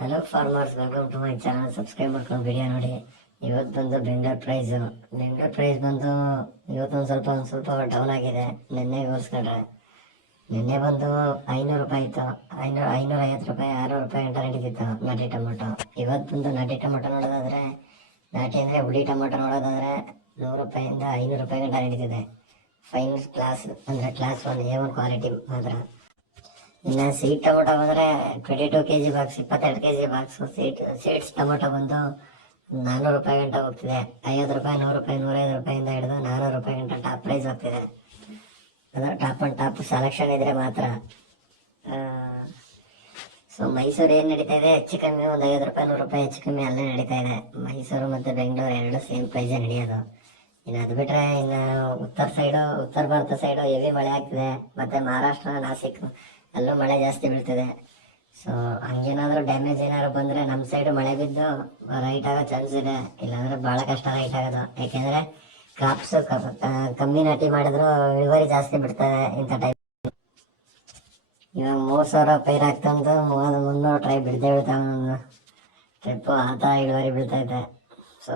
Hello farmers, welcome to my channel. Subscribe ಮಾಡ್ಕೊಂಡು video ನೋಡಿ. ಇವತ್ತು ಬಂದು ಬೆಂಗಳೂರು ಪ್ರೈಸ್ ಬಂದು ಇವತ್ತೊಂದು ಸ್ವಲ್ಪ ಡೌನ್ ಆಗಿದೆ ನಿನ್ನೆಗೆ ಹೋಲಿಸ್ಕೊಂಡ್ರೆ. ನಿನ್ನೆ ಬಂದು 500 ರೂಪಾಯಿ ಇತ್ತು, 550 ರೂಪಾಯಿ, 600 ರೂಪಾಯಿ ಗಂಟ ನಡೀತಿತ್ತು ನಾಟಿ ಟೊಮೊಟೊ. ಇವತ್ತು ಬಂದು ನಾಟಿ ಟೊಮೊಟೊ ನೋಡೋದಾದ್ರೆ, ನಾಟಿ ಅಂದರೆ ಹುಳಿ ಟೊಮೊಟೊ ನೋಡೋದಾದ್ರೆ 100 ರೂಪಾಯಿಂದ 500 ರೂಪಾಯಿ ಗಂಟ ನಡೀತಿದೆ. ಫೈನ್ ಕ್ಲಾಸ್ ಅಂದರೆ ಕ್ಲಾಸ್ 1 A1 ಕ್ವಾಲಿಟಿ ಮಾತ್ರ. ಇನ್ನು ಸೀಡ್ ಟೊಮೊಟೊ ಬಂದರೆ 22 kg box, 22 kg box seeds tomato ಬಂದು 400 ರೂಪಾಯಿ ಗಂಟ ಹೋಗ್ತಿದೆ. 50 ರೂಪಾಯಿ, 100 ರೂಪಾಯಿ, 105 ರೂಪಾಯಿಂದ ಹಿಡಿದು 400 ರೂಪಾಯಿ ಗಂಟ ಟಾಪ್ ಪ್ರೈಸ್ ಹೋಗ್ತಿದೆ. ಅದು ಟಾಪ್ ಆ್ಯಂಡ್ ಟಾಪ್ ಸೆಲೆಕ್ಷನ್ ಇದ್ರೆ ಮಾತ್ರ. ಸೊ ಮೈಸೂರು ಏನು ನಡೀತಾ ಇದೆ, ಹೆಚ್ಚು ಕಮ್ಮಿ ಒಂದು 50 ರೂಪಾಯಿ, 100 ರೂಪಾಯಿ ಹೆಚ್ಚು ಕಮ್ಮಿ ಅಲ್ಲೇ ನಡೀತಾ ಇದೆ. ಮೈಸೂರು ಮತ್ತು ಬೆಂಗಳೂರು ಎರಡು ಸೇಮ್ ಪ್ರೈಸೇ ನಡೆಯೋದು. ಇನ್ನು ಅದು ಬಿಟ್ಟರೆ ಇನ್ನು ಉತ್ತರ ಭಾರತ ಸೈಡು ಹೆವಿ ಮಳೆ ಆಗ್ತಿದೆ. ಮತ್ತು ಮಹಾರಾಷ್ಟ್ರ, ನಾಸಿಕ್ ಅಲ್ಲೂ ಮಳೆ ಜಾಸ್ತಿ ಬೀಳ್ತಿದೆ. ಸೊ ಹಂಗೇನಾದರೂ ಡ್ಯಾಮೇಜ್ ಏನಾದ್ರು ಬಂದರೆ ನಮ್ಮ ಸೈಡು ಮಳೆ ಬಿದ್ದು ರೈಟ್ ಆಗೋ ಚಾನ್ಸ್ ಇದೆ. ಇಲ್ಲಾಂದರೆ ಭಾಳ ಕಷ್ಟ ರೈಟ್ ಆಗೋದು. ಯಾಕೆಂದರೆ ಕ್ರಾಪ್ಸ್ ಕಮ್ಮಿ ನಾಟಿ ಮಾಡಿದ್ರು ಇಳುವರಿ ಜಾಸ್ತಿ ಬಿಡ್ತದೆ ಇಂಥ ಟೈಪ್. ಇವಾಗ 3000 ಪೈರ್ ಹಾಕ್ತಂದು 300 ಟ್ರೈ ಬಿಡದೆ ಬೀಳ್ತಾವೆ ಟ್ರಿಪ್ಪು, ಆ ಥರ ಇಳುವರಿ ಬೀಳ್ತೈತೆ. ಸೊ